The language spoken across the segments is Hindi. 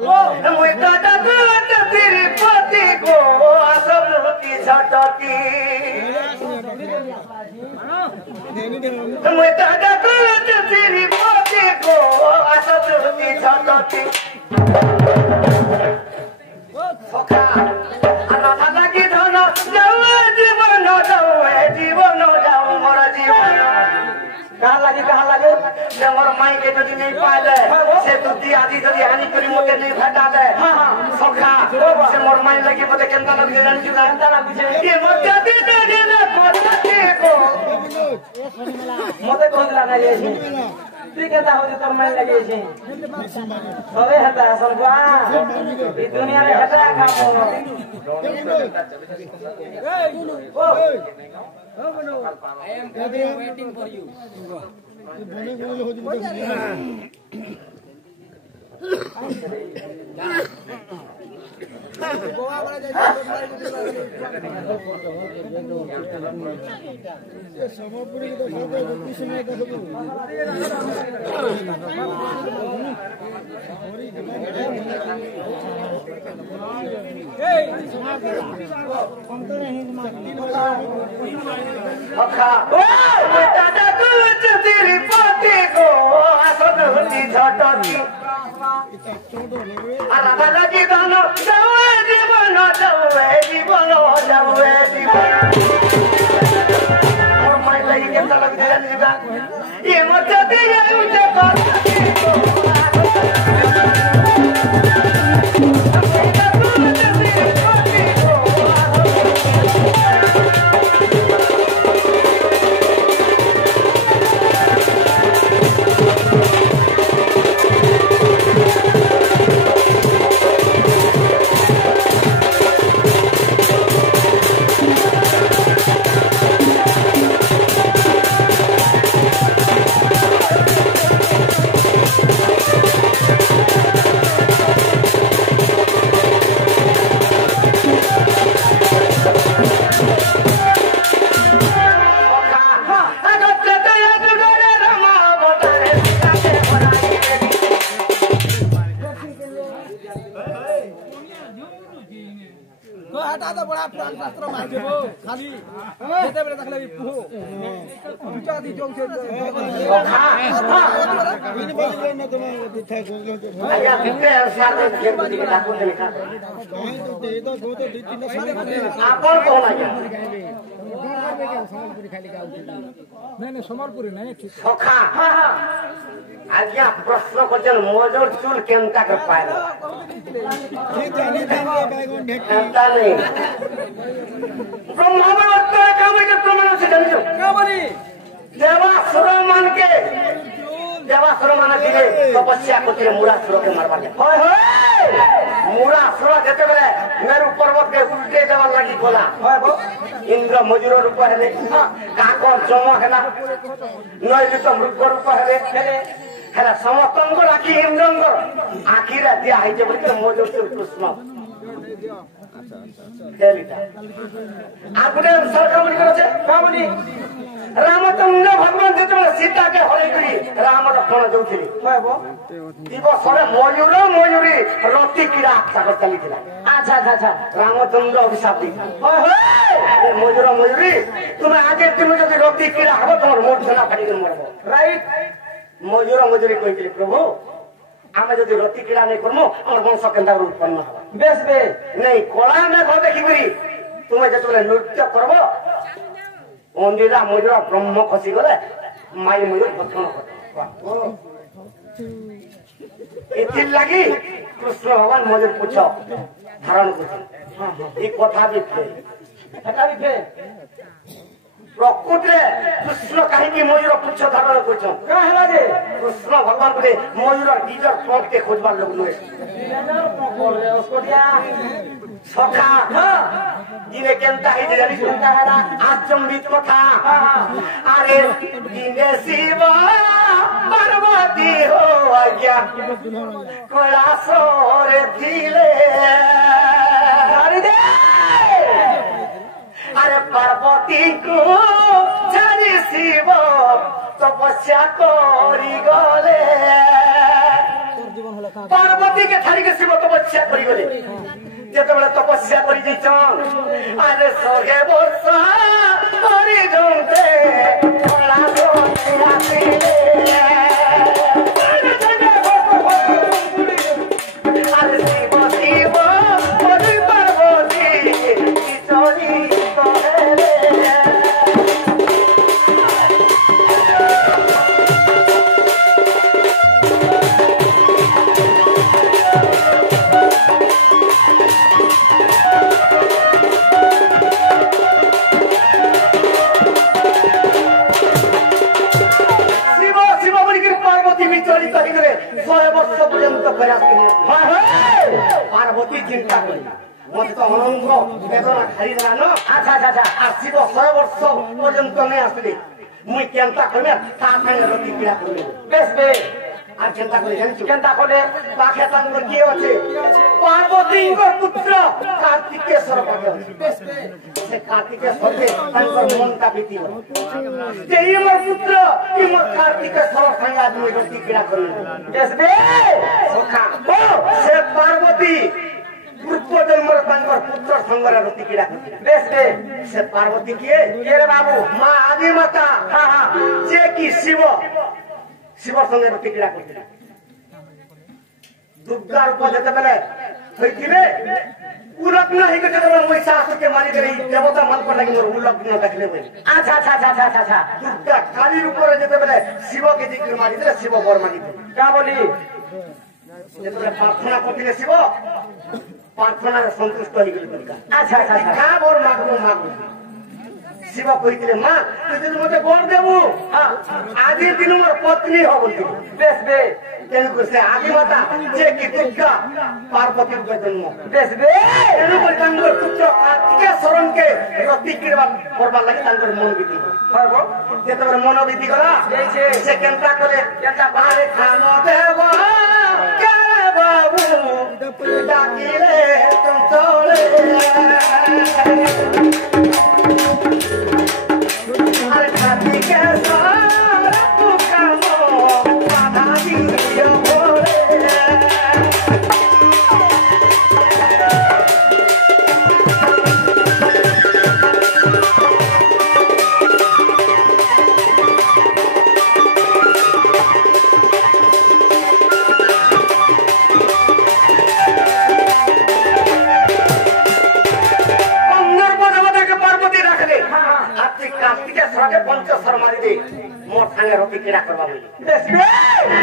मुई दादा दूत तिरुपति को असलती झटकी मुई दादा दूत तिरुपति को असलती झटकी सखा आना लगी धन जाऊ जीवन जाऊ मोर जीवन कहाँ लगे से मोर माई के जदि नहीं पाले से दुधी आदि जदि हानि करी मोके नहीं भेटा दे सखा से मोर माई लगी मते केनता लग जानी छु जानता ना पीछे ये मोर जदि दे गेले पछती को मते कहला ना ये तू केनता हो तोर माई लगी छै सबे हता सरवा ई दुनिया रे हता काम ओ I am waiting for you. दादा दूत तिरुपति को असलती झटकी आना लगी धन जाऊ जीवन और माई लगी केनता लग जानी छु ये मत दिए उजे करती को शास्त्र माध्यमो खाली जेते बेले देखले पुहो दुटा दी जों से इन बोले न तुम दिथा गोलो आया किते सारे के बदी लाको लिखा कहीं तो दे दो गो तो दी तीन सारे आपन कोन आया नहीं समरपुरी नहीं ठीक सखा आज्ञा प्रश्न करछन मोजर चुल केनता कर पाए ठीक जानी जानी बैगन भेटता नहीं ब्रह्मवत्त कामे के प्रमाण से जानियो का बोली देवासुर मान के देवासुर मान दिले तपस्या करथिले मुरासुर के मारबा के होय होय मुरासुर जते बेले मेरु पर्वत के उल्टे देवा लागि बोला होय इंद्र मजुर रूप हेले काको जम हेला नैलित मृग रूप हेले हेला समस्तंग राखी इंद्रंग आखिरा दिया है बोले मजुर कृष्ण आपने सरकमणि करे कामनी रामचंद्र भगवान जते सीता के हरै करी राम लक्ष्मण जोथिली कहबो दिवसरे मयूर मयूरी रति कीड़ा सागर चली थिला अच्छा अच्छा अच्छा रामचंद्र अभिशाप दी ओए मयूर मयूरी तुम आगे तुम जदि रति कीड़ा हबो तोर मोट सेना फाटी के मरबो राइट मयूर मयूरी कहिथिले प्रभु आमे जदि रति कीड़ा नहीं करमो हमर वंश केनता उत्पन्न हबो बेस बे नहीं कोला में घर देखि बिरी तुम जतले नृत्य करबो अंदिरा मयूर ब्रह्म खसी गले माई मयूर भक्षण करबो इति लगी कृष्ण भगवान मयूर पूछो धारण कर ई कथा भी थे प्रकृति कृष्ण कहीं मयूर पुछ धारण कर कृष्ण भगवान बोले मयूर डीजर पंख के खोजबार लोग नुए सखा जिने केनता ही जानी सुनता है ना आचंबित कथा अरे जिने शिव पार्वती हो आज्ञा कैलासरे थिले अरे पार्वती को जानी शिव तपस्या करी गले पार्वती के थारी के शिव तपस्या करी गले जेतेबेले तपस्या करी जइछन अरे सगे वर्षा करी जंते भला दो राती अरे शिव शिव करी पार्वती की चोरी कहेले पार्वती चिंता करी मत तो अनंत वेदना खाली न अच्छा अच्छा अच्छा आसी वर्ष पर्यंत नहीं आसली मुई केनता करमे ता संगे रति पीड़ा करमे बेस बे আর চিন্তা করে জানছো চিন্তা করে পাখে তাঙ্গ কি আছে পার্বতীর পুত্র কার্তিকেশ্বর পাখে সে কার্তিকেশ্বরকে তাঙ্গর মনটা বিতি হয় যেই আমার পুত্র কি মোর কার্তিকেশ্বর সঙ্গে আজ মুই রতি ক্রীড়া করলেন দেখবে সখা ও সে পার্বতী পূর্ব জন্মর তাঙ্গর পুত্র সঙ্গরে রতি ক্রীড়া করলেন দেখবে সে পার্বতী কে রে বাবু মা আদি মাতা হ্যাঁ হ্যাঁ যে কি শিব शिवर संगे रति क्रीड़ा करते दुर्गा रूप जेतेबेले होइथिबे उलग्न होई के जेतेबेले महिषासुर के मारी देई देवता मन पर लागि मोर उलग्न देखले होई अच्छा अच्छा अच्छा अच्छा अच्छा दुर्गा काली रूप रे जेतेबेले शिव के जिक्र मारी दे शिव वर मागी दे का बोली जेतेबेले प्रार्थना करथिले शिव प्रार्थना रे संतुष्ट होई गेल दुर्गा अच्छा अच्छा अच्छा का वर मागबो मागबो शिव कही माँ तुझे मत बर देवु आज दिन मोर पत्नी हो बोलती बेस बे तेनु से आदि माता जे कि दुर्गा पार्वती के जन्म बेस बे तेनु को तांगर पुत्र कार्तिकेश्वर के रति क्रीड़ा करबा लागि तांगर मन विधि हबो जेतबर मन विधि करा से केनता करे केनता बारे खाम देव के बाबू डाकिले तुम चले पंचस्वर मारी दे मोर संगे रति क्रीड़ा करबा बोली देखबे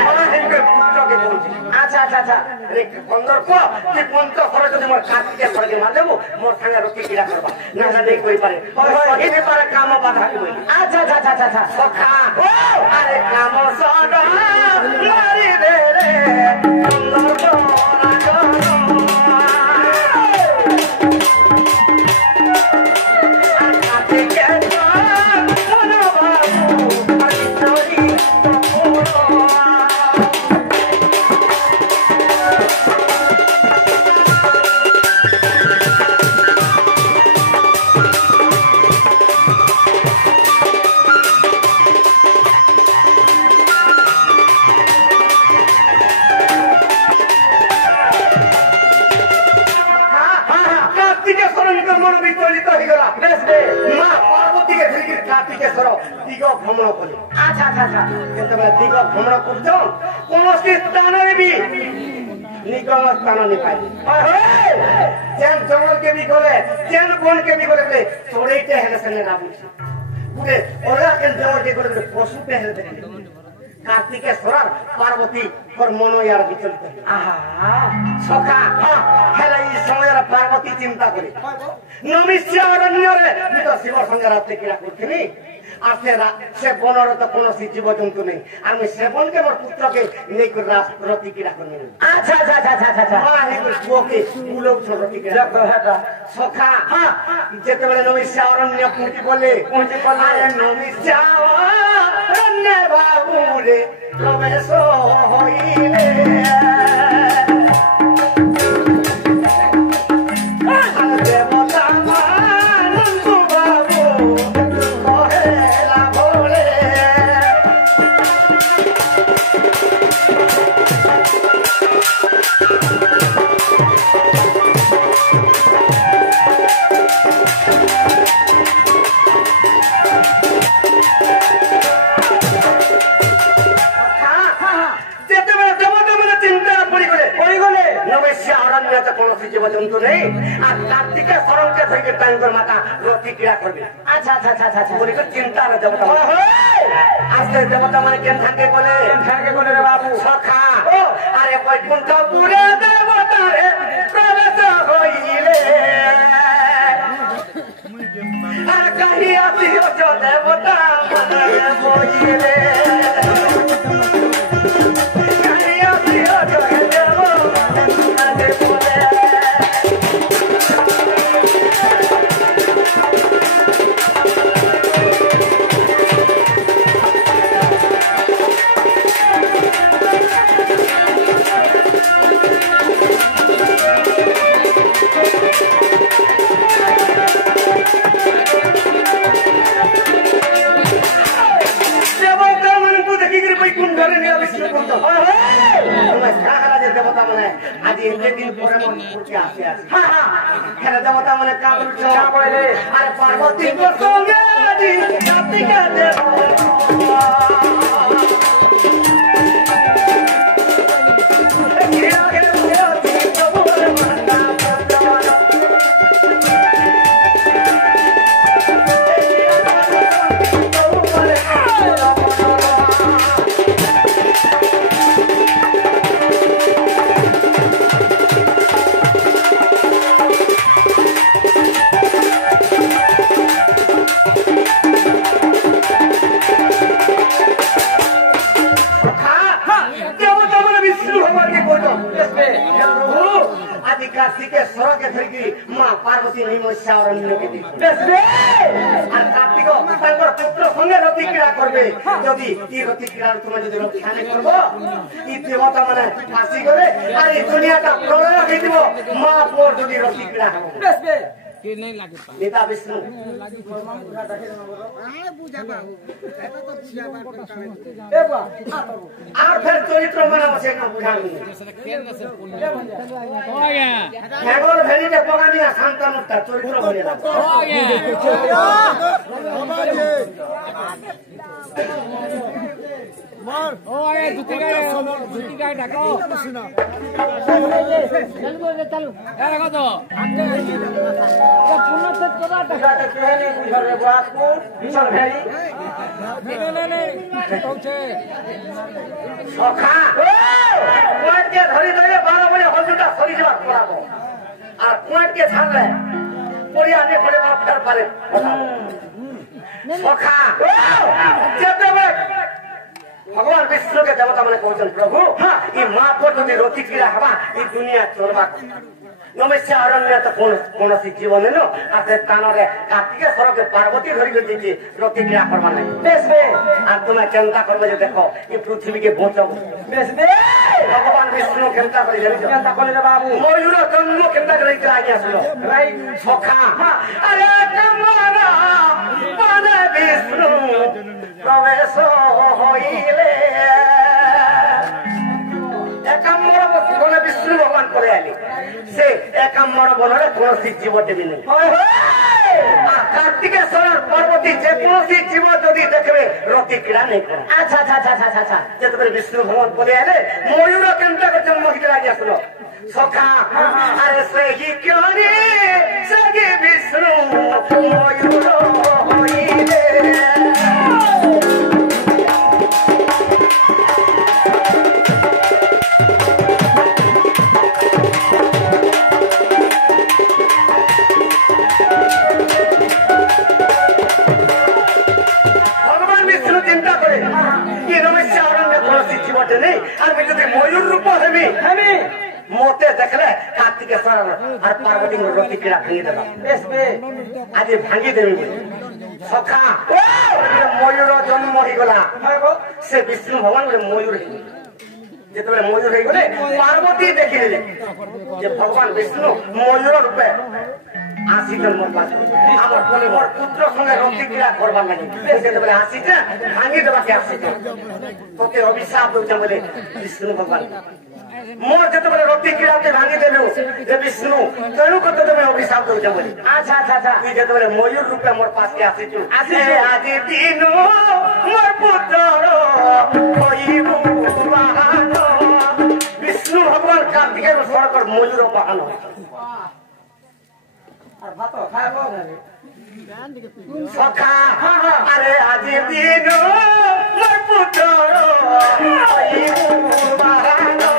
मां हेके पुत्र के बोलछि अच्छा अच्छा अच्छा रे बंदर को कि पंचस्वर जदि मोर कार्तिकेश्वर के मार देबो मोर संगे रति क्रीड़ा करबा ना दे कोई पारे सही ने पारे काम बाधा बोली अच्छा अच्छा अच्छा अच्छा सखा अरे काम सदा मारी दे रे बंदर को भ्रमण करे अच्छा अच्छा अच्छा जेतेबेले दिग भ्रमण करछो कोनोसी स्थान रे भी निगम स्थान नै पाइ जेन जंगल के भी गले जेन वन के भी गले थोड़ेटे हेले सने राबु पूरे ओला के जंगल के गले पशु पे हेले कार्तिकेश्वर पार्वती पर मनो यार विचलित आहा सखा हेले ई समय पार्वती चिंता करे नमिष्य अरण्य रे तो शिव संगे रात क्रीड़ा करथिनी से बनर तो कौन जीव जंतु नहीं और मैं सेवन के मोर पुत्र के नहीं कर रति क्रीड़ा करने अच्छा अच्छा अच्छा अच्छा अच्छा हां नहीं कर पुओ के उलोक छोड़ रति क्रीड़ा हेता सखा हां जेतेबेले नमिष्य अरण्य पुंजी बोले अरे नमिष्य अरण्य बाबू रे प्रवेश होइले नमस्या अरण्य तो कौन सी जीव जंतु नहीं आ कार्तिक सरम के धर के टांगर माता रोटी क्रिया करबे अच्छा अच्छा अच्छा अच्छा बोली कर चिंता न देवता आज से देवता माने केन थाके बोले रे बाबू सखा अरे बैकुंठ पुरे देवता रे प्रवेश होइले आ कहीं आसी जो देवता मन होइले आज एक दिन परे मन पूछे आसे आसे हां हां खेला देवता माने काम क्या बोले अरे पार्वती को संगे आज कार्तिक देव पार्वती नमस्या अरण्य के दी कार्तिक पुत्र संगे रति क्रीड़ा करबे यदि ई रति क्रीड़ा तुम जदि रक्षा नहीं करबो ई देवता माने फांसी गले अरे दुनिया का प्रलय हो दिबो मां पुर जदि रति क्रीड़ा बेसबे के नहीं लागे नेता विष्णु लागी फरमान उठा रखे आए बुझा बाबू एतो तो छिया बात ए बा और फिर चरित्र बना बसे ना बुझा केन न से हो गया हेगोर भेनी के पगानी शांत मुक्त चरित्र बने हो मार ओ आए जुती का ढाको सुना चलो चलो ए रखो तो पुनः से करा ढाका कहने घर रे बात को विशाल भाई नहीं पहुंचे सखा कोट के धरी धरी 12 बजे हलजुटा सरी जवा पड़ाबो आ कोट के छाले पोड़िया ने पड़े बाप कर पाले सखा जब भगवान विष्णु के देवता मैंने कहते प्रभु ये माँ को जो रोटी कीड़ा हवा ये दुनिया चलवा नमस्या अरण्य तो कौन सी जीवन है नो आसे तानो रे कार्तिक सर के पार्वती धरी गई थी रोटी कीड़ा करवा नहीं बेस में आज तुम्हें चिंता करने जो देखो ये पृथ्वी के बोझ बेस में भगवान विष्णु चिंता कर चिंता कर रे बाबू मयूर जन्म चिंता कर रही आगे सुनो राइट सखा अरे कमरा पाने विष्णु प्रवेश होइले एकाम्बर बने विष्णु भगवान करे आली से एकाम्बर बनरे कोनसी जीवटे भी नहीं कार्तिकेश्वर पार्वती जे कोनसी जीव जदि देखबे रति क्रीड़ा नहीं करे अच्छा अच्छा अच्छा अच्छा अच्छा जतबे विष्णु भगवान करे आले मयूर केनता के जन्म हित लागी आसलो सखा अरे से ही क्यों रे सगे विष्णु मयूर होइले मयूर रूप मोते देखले कार्तिकेश्वर और पार्वती रोटी कीड़ा भांगी देला आज भांगी देवी सखा मयूर जन्म हो गला से विष्णु भगवान मयूर जिते मयूर हो गले पार्वती देखी जे भगवान विष्णु मयूर रूपे आसी जन्म पास मोर पुत्र संगे रति क्रीड़ा करवा लगी जिते आसी भांगी देवा के आसी तोते अभिशाप दौचे बोले विष्णु भगवान मोर जिते रति क्रीड़ा भांगी देलु विष्णु तेणु कत अभिशाप दौचे बोली अच्छा अच्छा अच्छा तु जिते मयूर रूपे मोर पास के आसी आज दिन मोर पुत्र विष्णु भगवान কার্তিকের সরকার ময়ূর বাহানো সখা আরে আজি দিন পুত্র বাহানো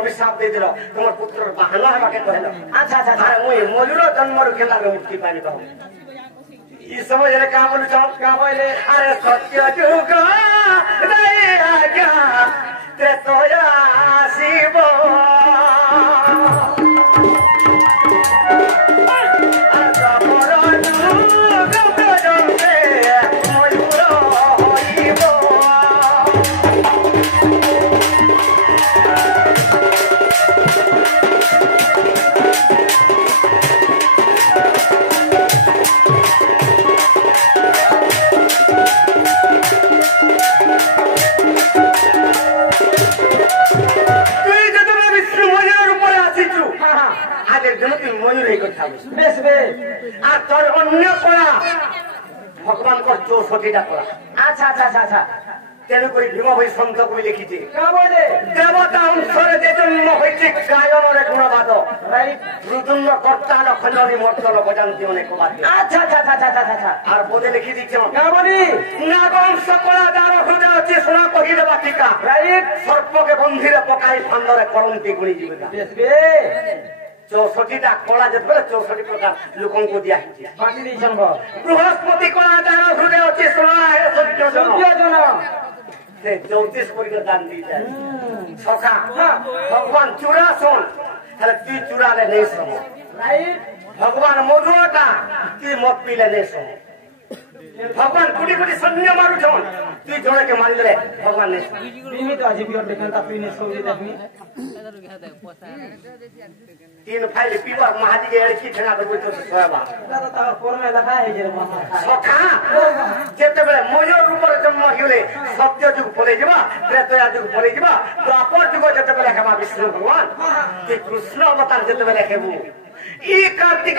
অভিশাপ দিয়ে দিল তোমার পুত্র বাহানা আমাকে কহিল আচ্ছা আচ্ছা আরে মুই ময়ূর জন্মর খেলা মুক্তি পাইনি কহ এই সময় কা বলুছ কা বলে আরে সত্য যুগ ত্রেতয়া শিব আর তোর অন্য করা ভগবান কর 64টা করা আচ্ছা আচ্ছা আচ্ছা আচ্ছা তেণুকরি ভীম ভাই সন্ত কবি লিখিছে দেবতা অংশরে যে জন্ম হয়েছে গায়নের গুণবাদ রুদুন্ন কর্তা লক্ষণী মর্তল বজান্তি অনেক আচ্ছা আচ্ছা আচ্ছা আচ্ছা আচ্ছা আর বোধে লিখি দিচ্ছ নাগংশ কলা যার হৃদয় আছে সোনা কহি দেবা টিকা সর্পকে বন্ধিরে পকাই ফান্দরে করন্তি গুণি জীবিকা 64টা কলা যেতবে 64 প্রকার লোকଙ୍କୁ দিয়া বৃহস্পতি কলা যার হৃদয় আছে সোনা সূর্য জন से 34 कोई दान दी जाए सखा भगवान चूड़ा सुन अरे तू चूड़ा ले नहीं सुन भगवान मधुटा तू मत पीले नहीं सुन भगवान कुटी कुटी सन्य मारू छन तू जोड़े के मारी ले भगवान ने बीमी तो अजीब और देखन ता पीने सोई देखनी 3 फाइल पीवा महाजी के एड़की ठेना तो बोलतो सोयबा दादा ता फोन में लगा है जे सखा जेते बेले मयूर रूपर जन्म हिले सत्य जुग पले जिबा त्रेतया जुग पले जिबा द्वापर जुग जेते बेले हेमा विष्णु भगवान कि कृष्ण अवतार जेते बेले हेबु ई कार्तिक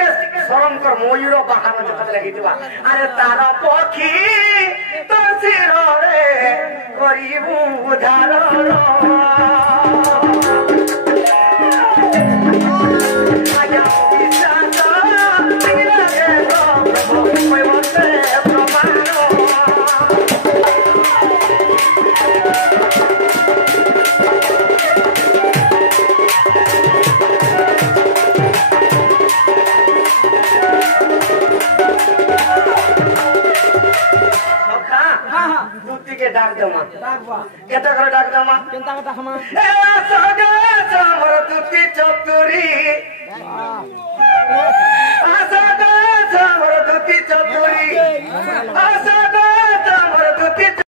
शरण कर मयूर बाहन जेते बेले हितबा अरे तारा पखी तो सिर रे करिबु उधारण डाक दमा केता करे डाक दमा केता कथा हमा ए सगा समर तुति चतुरी आसगा समर तुति चतुरी आसगा समर तुति